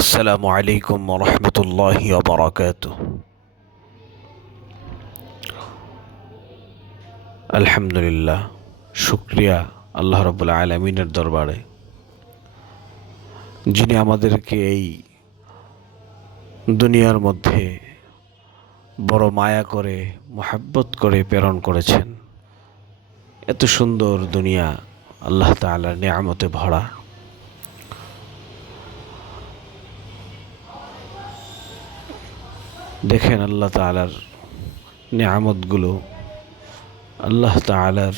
আসসালামু আলাইকুম রহমতুল্লাহি ওয়া আলহামদুলিল্লাহ, শুকরিয়া আল্লাহ রাব্বুল আলামিনের দরবারে, যিনি আমাদেরকে এই দুনিয়ার মধ্যে বড় মায়া করে মোহাব্বত করে প্রেরণ করেছেন। এত সুন্দর দুনিয়া আল্লাহ তাআলার নিয়ামতে ভরা। দেখেন আল্লাহ তাআলার নিয়ামতগুলো, আল্লাহ তাআলার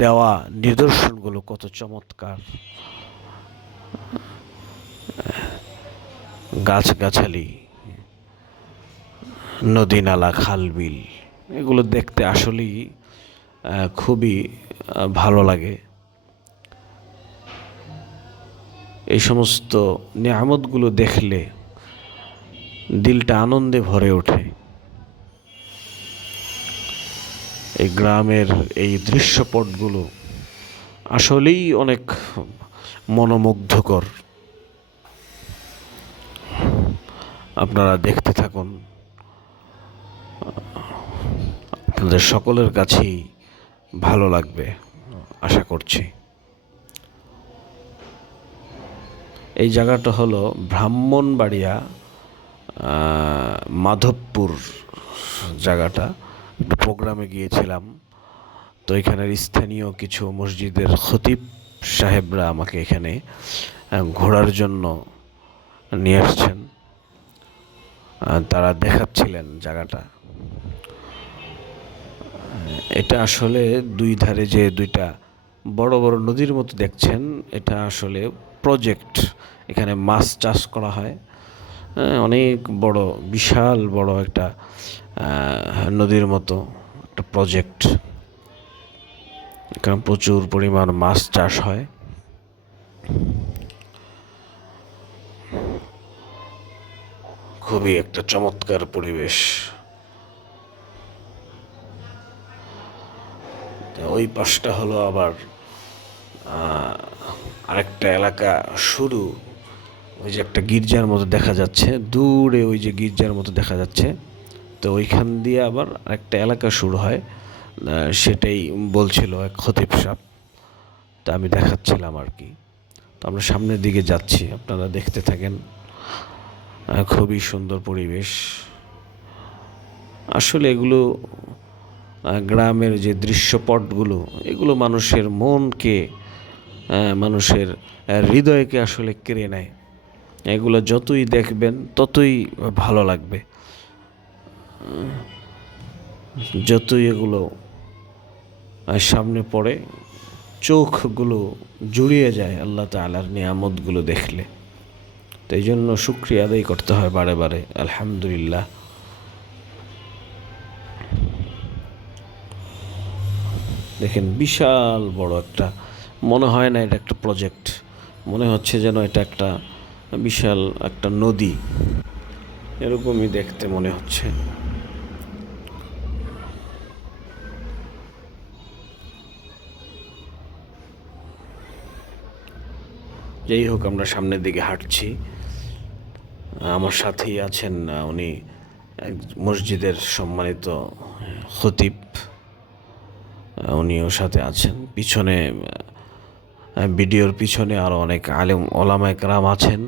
দেওয়া নিদর্শনগুলো কত চমৎকার। গাছগাছালি, নদী নালা, খাল বিল, এগুলো দেখতে আসলেই খুবই ভালো লাগে। এই সমস্ত নিয়ামতগুলো দেখলে দিলটা আনন্দে ভরে ওঠে। এই গ্রামের এই দৃশ্যপটগুলো আসলেই অনেক মনোমুগ্ধকর। আপনারা দেখতে থাকুন, আপনাদের সকলের কাছেই ভালো লাগবে আশা করছি। এই জায়গাটা হলো ব্রাহ্মণবাড়িয়া মাধবপুর জায়গাটা। একটু প্রোগ্রামে গিয়েছিলাম, তো এখানের স্থানীয় কিছু মসজিদের খতিব সাহেবরা আমাকে এখানে ঘোরার জন্য নিয়ে আসছেন। তারা দেখাচ্ছিলেন জায়গাটা। এটা আসলে দুই ধারে যে দুইটা বড় বড় নদীর মতো দেখছেন, এটা আসলে প্রজেক্ট। এখানে মাছ চাষ করা হয়। অনেক বড়, বিশাল বড় একটা নদীর মতো একটা প্রজেক্ট। এখানে প্রচুর পরিমাণ মাছ চাষ হয়। খুবই একটা চমৎকার পরিবেশ। ওই পাশটা হলো আবার আরেকটা এলাকা শুরু। ওই যে একটা গির্জার মতো দেখা যাচ্ছে দূরে, ওই যে গির্জার মতো দেখা যাচ্ছে, তো ওইখান দিয়ে আবার একটা এলাকা শুরু হয়। সেটাই বলছিল এক খতিব সাহেব, তা আমি দেখাচ্ছিলাম আর কি। তো আমরা সামনের দিকে যাচ্ছি, আপনারা দেখতে থাকেন। খুবই সুন্দর পরিবেশ। আসলে এগুলো গ্রামের যে দৃশ্যপটগুলো, এগুলো মানুষের মনকে, মানুষের হৃদয়কে আসলে কেড়ে নেয়। এগুলো যতই দেখবেন ততই ভালো লাগবে। যতই এগুলো সামনে পড়ে, চোখগুলো জুড়িয়ে যায় আল্লাহ তাআলার নিয়ামতগুলো দেখলে। তো এই জন্য শুকরিয়া আদায় করতে হয় বারে বারে, আলহামদুলিল্লাহ। দেখেন বিশাল বড় একটা, মনে হয় না এটা একটা প্রজেক্ট, মনে হচ্ছে যেন এটা একটা বিশাল একটা নদী, এরকমই দেখতে মনে হচ্ছে। যাই হোক, আমরা সামনের দিকে হাঁটছি। আমার সাথেই আছেন উনি মসজিদের সম্মানিত খতিব, উনিও সাথে আছেন। পিছনে ভিডিওর পিছনে আরও অনেক আলেম ওলামায়ে কেরাম আছেন।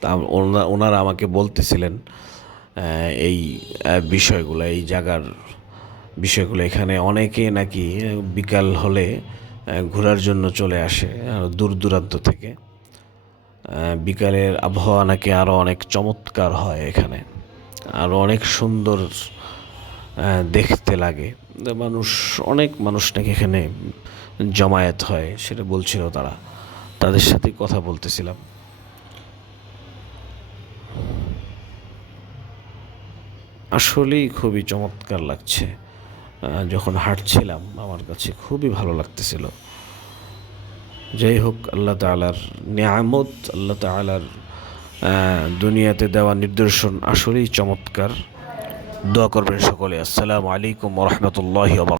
তা ওনারা আমাকে বলতেছিলেন এই বিষয়গুলো, এই জায়গার বিষয়গুলো। এখানে অনেকে নাকি বিকাল হলে ঘোরার জন্য চলে আসে দূর দূরান্ত থেকে। বিকালের আবহাওয়া নাকি আরও অনেক চমৎকার হয় এখানে, আরও অনেক সুন্দর দেখতে লাগে। অনেক মানুষ নাকি এখানে জমায়েত হয়, সেটা বলছিল তারা। তাদের সাথে কথা বলতেছিলাম। আসলেই খুবই চমৎকার লাগছে। যখন হাঁটছিলাম আমার কাছে খুবই ভালো লাগতেছিল। যাই হোক, আল্লাহ তাআলার নিয়ামত, আল্লাহ তাআলার দুনিয়াতে দেওয়া নিদর্শন আসলেই চমৎকার। দোয়া করবেন সকলে। আসসালামু আলাইকুম ওয়া রাহমাতুল্লাহি ওয়া বারাকাতুহু।